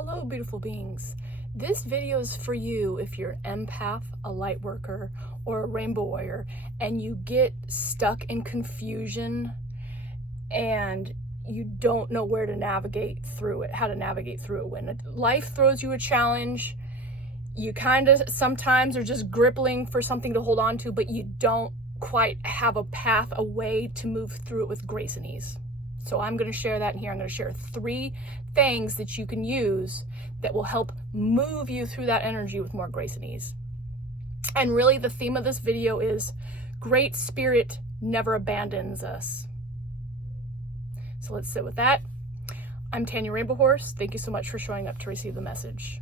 Hello, beautiful beings. This video is for you if you're an empath, a light worker, or a rainbow warrior, and you get stuck in confusion and you don't know where to navigate through it, how to navigate through it. When life throws you a challenge, you kind of sometimes are just gripping for something to hold on to, but you don't quite have a path, a way to move through it with grace and ease. So I'm going to share that in here. I'm going to share 3 things that you can use that will help move you through that energy with more grace and ease. And really the theme of this video is Great Spirit never abandons us. So let's sit with that. I'm Tanya Rainbow Horse. Thank you so much for showing up to receive the message.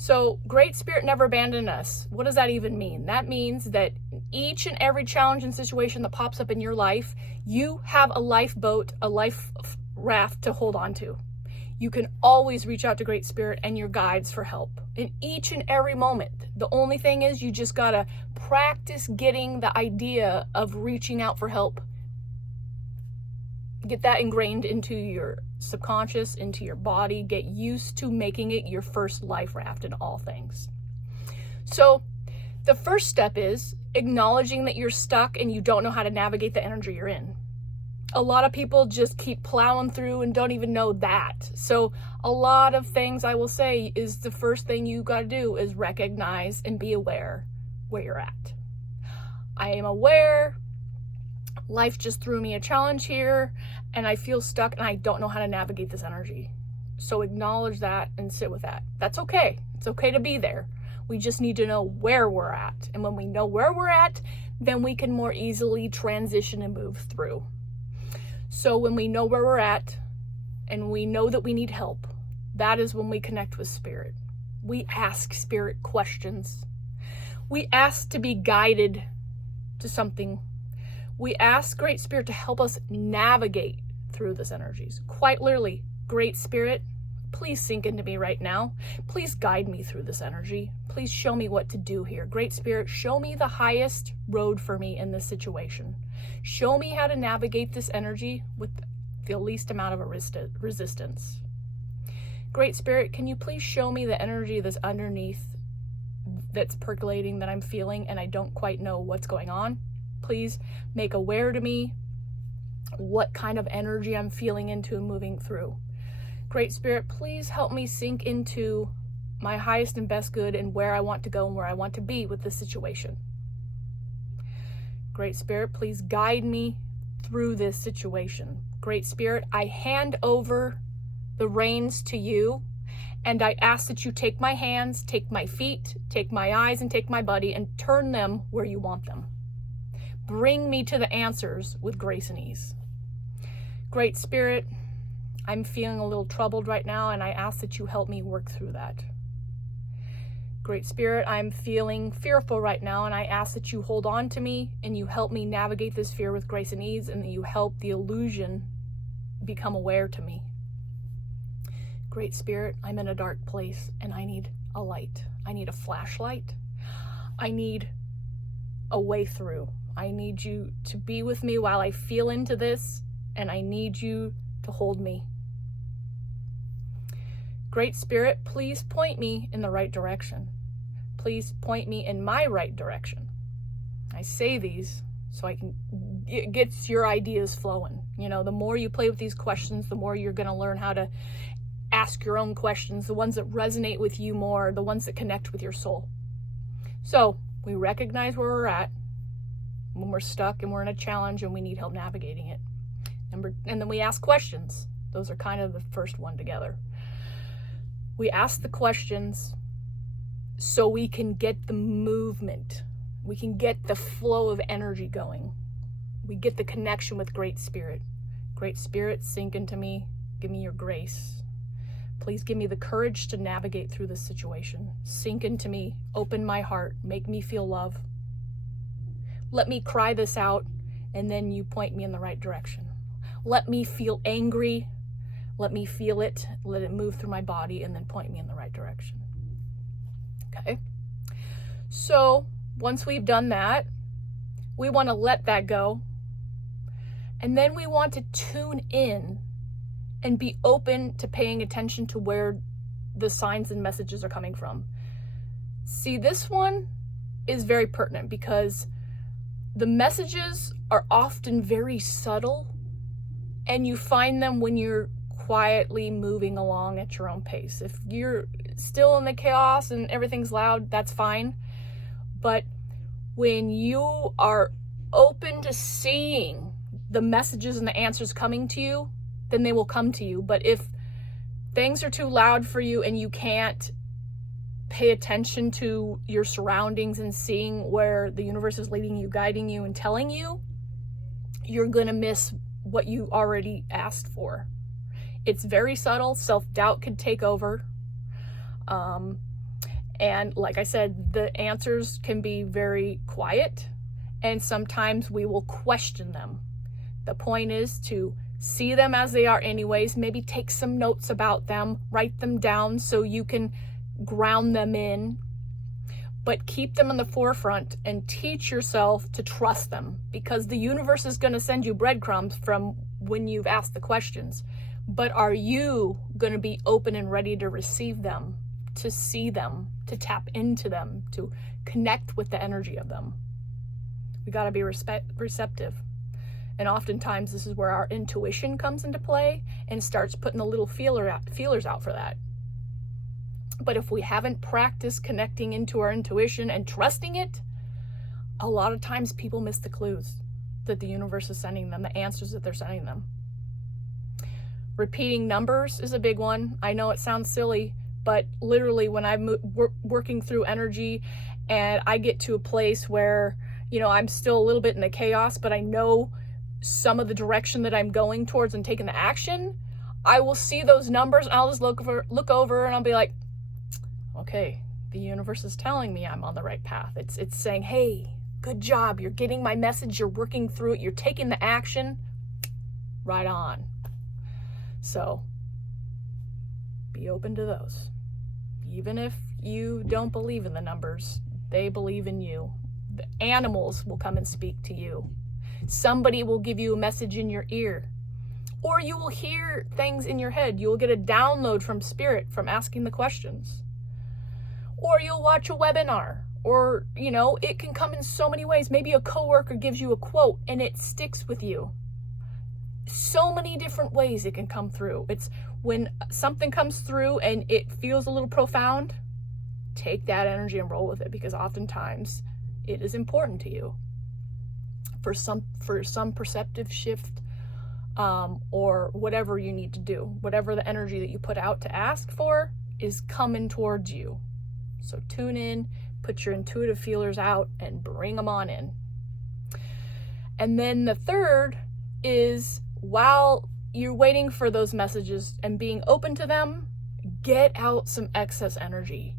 So Great Spirit never abandoned us. What does that even mean? That means that each and every challenge and situation that pops up in your life, you have a lifeboat, a life raft to hold on to. You can always reach out to Great Spirit and your guides for help in each and every moment. The only thing is you just gotta practice getting the idea of reaching out for help. Get that ingrained into your subconscious, into your body. Get used to making it your first life raft in all things. So the first step is acknowledging that you're stuck and you don't know how to navigate the energy you're in. A lot of people just keep plowing through and don't even know that. So a lot of things I will say is the first thing you got to do is recognize and be aware where you're at. I am aware life just threw me a challenge here and I feel stuck and I don't know how to navigate this energy. So acknowledge that and sit with that. That's okay. It's okay to be there. We just need to know where we're at. And when we know where we're at, then we can more easily transition and move through. So when we know where we're at and we know that we need help, that is when we connect with Spirit. We ask Spirit questions. We ask to be guided to something. We ask Great Spirit to help us navigate through this energies. Quite literally, Great Spirit, please sink into me right now. Please guide me through this energy. Please show me what to do here. Great Spirit, show me the highest road for me in this situation. Show me how to navigate this energy with the least amount of resistance. Great Spirit, can you please show me the energy that's underneath, that's percolating, that I'm feeling, and I don't quite know what's going on? Please make aware to me what kind of energy I'm feeling into and moving through. Great Spirit, please help me sink into my highest and best good and where I want to go and where I want to be with this situation. Great Spirit, please guide me through this situation. Great Spirit, I hand over the reins to you and I ask that you take my hands, take my feet, take my eyes, and take my body and turn them where you want them. Bring me to the answers with grace and ease. Great Spirit, I'm feeling a little troubled right now and I ask that you help me work through that. Great Spirit, I'm feeling fearful right now and I ask that you hold on to me and you help me navigate this fear with grace and ease and that you help the illusion become aware to me. Great Spirit, I'm in a dark place and I need a light. I need a flashlight. I need a way through. I need you to be with me while I feel into this and I need you to hold me. Great Spirit, please point me in the right direction. Please point me in my right direction. I say these so I can get your ideas flowing. You know, the more you play with these questions, the more you're going to learn how to ask your own questions, the ones that resonate with you more, the ones that connect with your soul. So we recognize where we're at when we're stuck and we're in a challenge and we need help navigating it. And then we ask questions. Those are kind of the first one together. We ask the questions so we can get the movement. We can get the flow of energy going. We get the connection with Great Spirit. Great Spirit, sink into me. Give me your grace. Please give me the courage to navigate through this situation. Sink into me. Open my heart. Make me feel love. Let me cry this out, and then you point me in the right direction. Let me feel angry. Let me feel it. Let it move through my body, and then point me in the right direction. Okay? So once we've done that, we want to let that go. And then we want to tune in and be open to paying attention to where the signs and messages are coming from. See, this one is very pertinent because the messages are often very subtle, and you find them when you're quietly moving along at your own pace. If you're still in the chaos and everything's loud, that's fine. But when you are open to seeing the messages and the answers coming to you, then they will come to you. But if things are too loud for you and you can't pay attention to your surroundings and seeing where the universe is leading you, guiding you, and telling you, you're gonna miss what you already asked for. It's very subtle. Self-doubt could take over. And like I said, the answers can be very quiet, and sometimes we will question them. The point is to see them as they are anyways, maybe take some notes about them, write them down so you can ground them in, but keep them in the forefront and teach yourself to trust them, because the universe is going to send you breadcrumbs from when you've asked the questions. But are you going to be open and ready to receive them, to see them, to tap into them, to connect with the energy of them? We got to be receptive. And oftentimes this is where our intuition comes into play and starts putting the little feelers out for that. But if we haven't practiced connecting into our intuition and trusting it, a lot of times people miss the clues that the universe is sending them, the answers that they're sending them. Repeating numbers is a big one. I know it sounds silly, but literally when I'm working through energy and I get to a place where, I'm still a little bit in the chaos, but I know some of the direction that I'm going towards and taking the action, I will see those numbers and I'll just look over and I'll be like, okay, the universe is telling me I'm on the right path. It's saying, hey, good job. You're getting my message. You're working through it. You're taking the action. Right on. So be open to those. Even if you don't believe in the numbers, they believe in you. The animals will come and speak to you. Somebody will give you a message in your ear, or you will hear things in your head. You will get a download from spirit from asking the questions, or you'll watch a webinar, or, it can come in so many ways. Maybe a coworker gives you a quote and it sticks with you. So many different ways it can come through. It's when something comes through and it feels a little profound, take that energy and roll with it, because oftentimes it is important to you for some perceptive shift, or whatever you need to do. Whatever the energy that you put out to ask for is coming towards you. So tune in, put your intuitive feelers out, and bring them on in. And then the third is, while you're waiting for those messages and being open to them, get out some excess energy.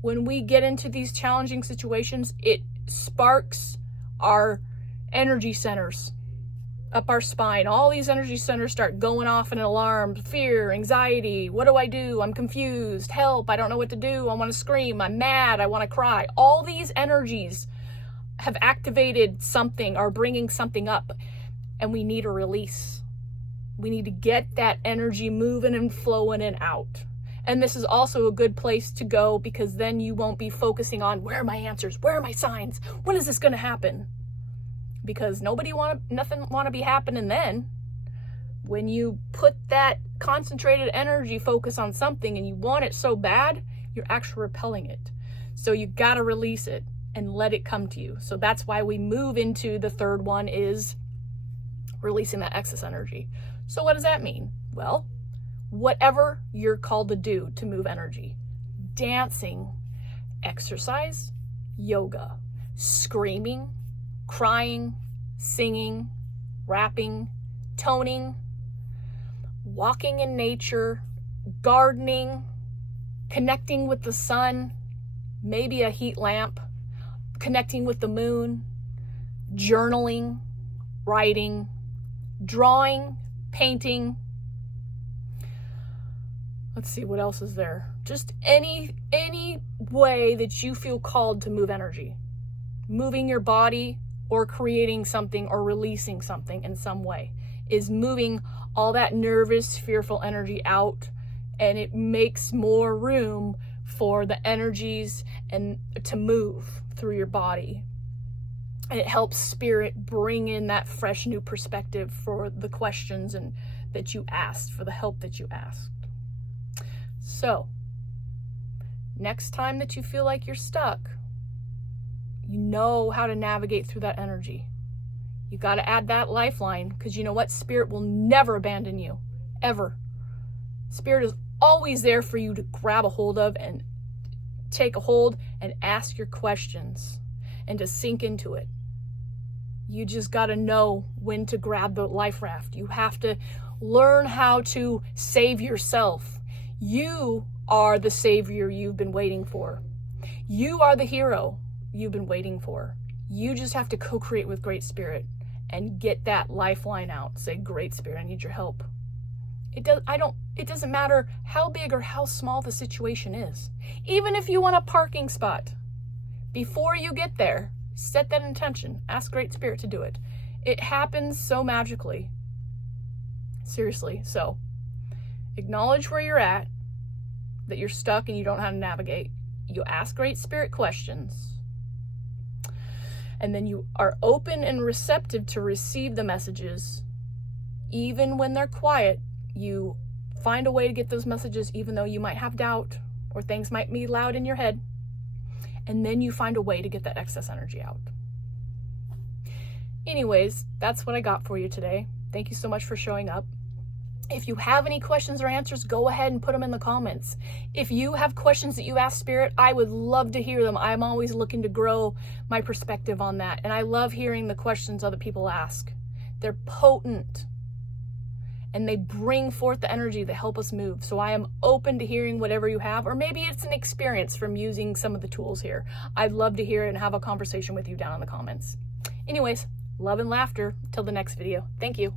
When we get into these challenging situations, it sparks our energy centers up our spine. All these energy centers start going off in alarms, fear, anxiety. What do? I'm confused. Help. I don't know what to do. I want to scream. I'm mad. I want to cry. All these energies have activated something, or bringing something up, and we need a release. We need to get that energy moving and flowing and out. And this is also a good place to go, because then you won't be focusing on, where are my answers? Where are my signs? When is this going to happen? Because nothing want to be happening then. When you put that concentrated energy focus on something and you want it so bad, you're actually repelling it. So you got to release it and let it come to you. So that's why we move into the third one, is releasing that excess energy. So what does that mean? Well, whatever you're called to do to move energy: dancing, exercise, yoga, screaming, crying, singing, rapping, toning, walking in nature, gardening, connecting with the sun, maybe a heat lamp, connecting with the moon, journaling, writing, drawing, painting. Let's see, what else is there? Just any way that you feel called to move energy. Moving your body, or creating something, or releasing something in some way, is moving all that nervous, fearful energy out and it makes more room for the energies and to move through your body. And it helps spirit bring in that fresh new perspective for the questions and that you asked, for the help that you asked. So, next time that you feel like you're stuck, you know how to navigate through that energy. You got to add that lifeline, because you know what? Spirit will never abandon you, ever. Spirit is always there for you to grab a hold of and take a hold and ask your questions and to sink into it. You just got to know when to grab the life raft. You have to learn how to save yourself. You are the savior you've been waiting for. You are the hero you've been waiting for. You just have to co-create with Great Spirit and get that lifeline out. Say, Great Spirit, I need your help. It doesn't matter how big or how small the situation is. Even if you want a parking spot, before you get there, set that intention. Ask Great Spirit to do it. It happens so magically. Seriously. So, acknowledge where you're at, that you're stuck and you don't know how to navigate. You ask Great Spirit questions. And then you are open and receptive to receive the messages. Even when they're quiet, you find a way to get those messages, even though you might have doubt or things might be loud in your head. And then you find a way to get that excess energy out. Anyways, that's what I got for you today. Thank you so much for showing up. If you have any questions or answers, go ahead and put them in the comments. If you have questions that you ask Spirit, I would love to hear them. I'm always looking to grow my perspective on that. And I love hearing the questions other people ask. They're potent. And they bring forth the energy that help us move. So I am open to hearing whatever you have, or maybe it's an experience from using some of the tools here. I'd love to hear it and have a conversation with you down in the comments. Anyways, love and laughter. Till the next video. Thank you.